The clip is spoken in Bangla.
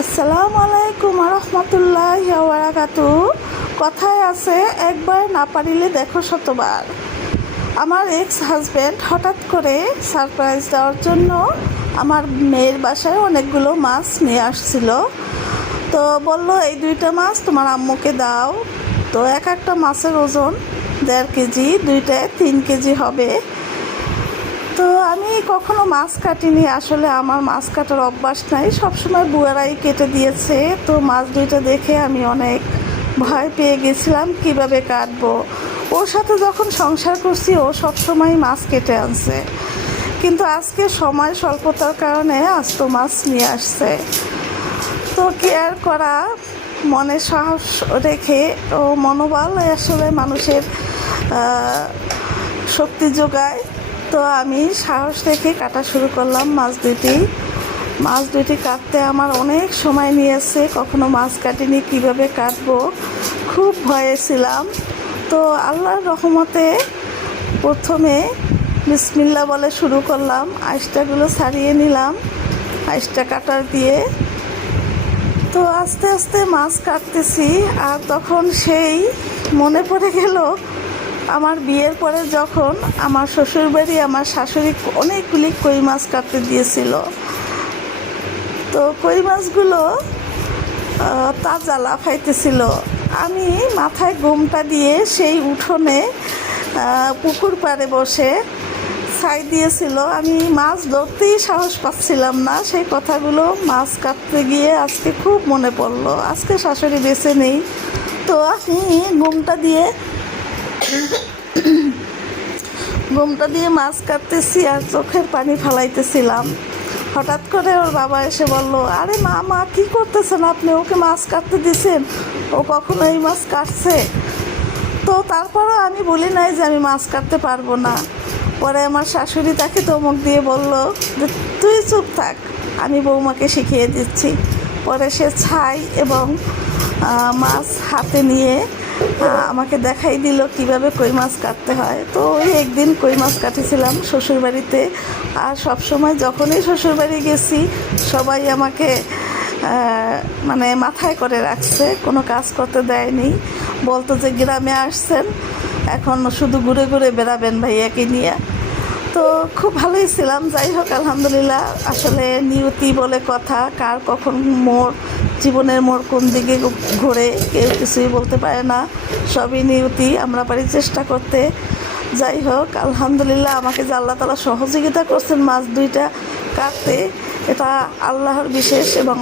আসসালামু আলাইকুম রহমতুল্লাহি ওয়া বারাকাতুহু। কথায় আছে একবার না পারিলে দেখো শতবার। আমার এক্স হাজব্যান্ড হঠাৎ করে সারপ্রাইজ দেওয়ার জন্য আমার মেয়ের বাসায় অনেকগুলো মাছ নিয়ে আসছিল। তো বলল, এই দুইটা মাছ তোমার আম্মুকে দাও। তো এক একটা মাছের ওজন 1.5 কেজি, দুইটায় 3 কেজি হবে। তো আমি কখনো মাছ কাটিনি, আসলে আমার মাছ কাটার অভ্যাস নাই, সবসময় বুয়ারাই কেটে দিয়েছে। তো মাছ দুইটা দেখে আমি অনেক ভয় পেয়ে গেছিলাম কিভাবে কাটবো। ওর সাথে যখন সংসার করছি ও সবসময় মাছ কেটে আনছে, কিন্তু আজকে সময় স্বল্পতার কারণে আস্ত মাছ নিয়ে আসছে। তো কেয়ার করা, মনে সাহস রেখে ও মনোবল আসলে মানুষের শক্তি যোগায়। তো আমি সাহস রেখে কাটা শুরু করলাম মাছ দুটি কাটতে আমার অনেক সময় নিয়েছে। কখনো মাছ কাটিনি, কিভাবে কাটবো খুব ভয়ে ছিলাম। তো আল্লাহর রহমতে প্রথমে বিসমিল্লাহ বলে শুরু করলাম। আঁশটাগুলো ছাড়িয়ে নিলাম আঁশটা কাটার দিয়ে। তো আস্তে আস্তে মাছ কাটতেছি, আর তখন সেই মনে পড়ে গেল আমার বিয়ের পরে যখন আমার শ্বশুরবাড়ি আমার শাশুড়ি অনেকগুলি কই মাছ কাটতে দিয়েছিল। তো কই মাছগুলো তাজা লাফাইতেছিল। আমি মাথায় ঘোমটা দিয়ে সেই উঠোনে পুকুর পাড়ে বসে ছাই দিয়েছিল। আমি মাছ ধরতেই সাহস পাচ্ছিলাম না। সেই কথাগুলো মাছ কাটতে গিয়ে আজকে খুব মনে পড়লো। আজকে শাশুড়ি বেঁচে নেই। তো আমি ঘোমটা দিয়ে মাছ কাটতেছি আর চোখের পানি ফালাইতেছিলাম। হঠাৎ করে ওর বাবা এসে বলল, আরে মা কী করতেছেন আপনি? ওকে মাছ কাটতে দিছেন, ও কখনো এই মাছ কাটছে? তো তারপরও আমি বলি নাই যে আমি মাছ কাটতে পারবো না। পরে আমার শাশুড়ি তাকে ধমক দিয়ে বলল যে, তুই চুপ থাক, আমি বৌমাকে শিখিয়ে দিচ্ছি। পরে সে ছাই এবং মাছ হাতে নিয়ে আমাকে দেখাই দিল কিভাবে কই মাছ কাটতে হয়। তো ওই একদিন কই মাছ কাটেছিলাম শ্বশুরবাড়িতে। আর সবসময় যখনই শ্বশুরবাড়ি গেছি সবাই আমাকে মানে মাথায় করে রাখছে, কোনো কাজ করতে দেয়নি। বলতো যে গ্রামে আসছেন, এখন শুধু ঘুরে ঘুরে বেড়াবেন ভাইয়াকে নিয়ে। তো খুব ভালোই ছিলাম। যাই হোক, আলহামদুলিল্লাহ। আসলে নিয়তি বলে কথা, কার কখন জীবনের মোড় কোন দিকে ঘোরে কেউ কিছুই বলতে পারে না। সবই নিয়তি, আমরা পারি চেষ্টা করতে। যাই হোক, আলহামদুলিল্লাহ, আমাকে যে আল্লাহ তাআলা সহযোগিতা করছেন মাছ দুইটা কাটতে, এটা আল্লাহর বিশেষ এবং